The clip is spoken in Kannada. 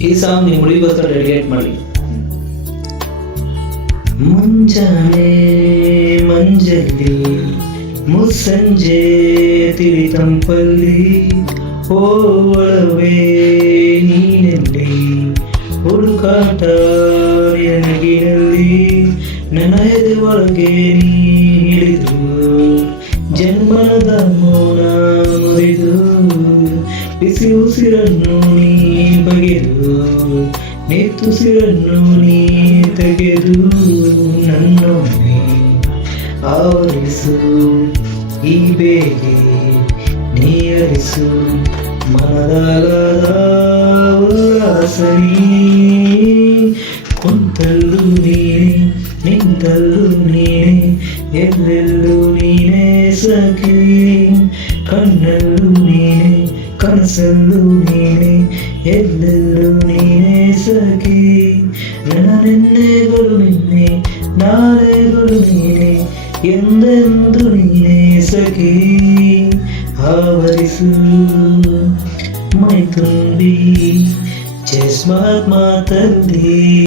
ಈ ಸಾಂಗ್ ನಿಮ್ಮ ಹುಡುಗಿಗೋಸ್ಕರ ಡೆಡಿಕೇಟ್ ಮಾಡಿ. ಮುಂಜಾನೆ ಮಂಜಲ್ಲಿ ಮುಸ್ಸಂಜೆ ತಿಳಿ ತಂಪಲ್ಲಿ ಓವಳವೇ ನೀನೆಲ್ಲಿ ಹುಡುಕಾಟ ಎನಗಿನಲ್ಲಿ ನನ್ನ ಎದೆ ಒಳಗೆ ನೀ ಹಿಡಿದು ಜನ್ಮದ ಮೌನ ಮುರಿದು ಬಿಸಿ ಉಸಿರನ್ನು ನೀ ಬಗೆದು ನಿತ್ತುಸಿರನ್ನು ನೀ ತೆಗೆದು ನನ್ನೊಮ್ಮೆ ಆವರಿಸು ಈ ಬೇಗೆ ನೀರಿಸು ಮನದಾಗದ ಉಲ್ಲಾಸನಿ ಕುಂತಲ್ಲೂ ನೀನೆ ನಿಂತಲ್ಲೂ ನೀನೆ ಎಲ್ಲೆಲ್ಲೂ ನೀನೆ ಸಖಿ ಕಣ್ಣಲ್ಲೂ ನೀನೆ ಕನಸಲ್ಲೂ ನೀನೆ ಎಲ್ಲೆಲ್ಲೂ ನೀನೆ ಸಖಿ ನನ್ನ ನೆನ್ನೆಗಳು ನಿನ್ನೆ ನಾಳೆಗಳು ನೀನೆ ಎಂದೆಂದು ನೀನೆ ಸಖಿ ಆವರಿಸು ಮೈ ತುಂಬಿ ಚಸ್ಮಾತ್ ಮಾತಲ್ಲಿ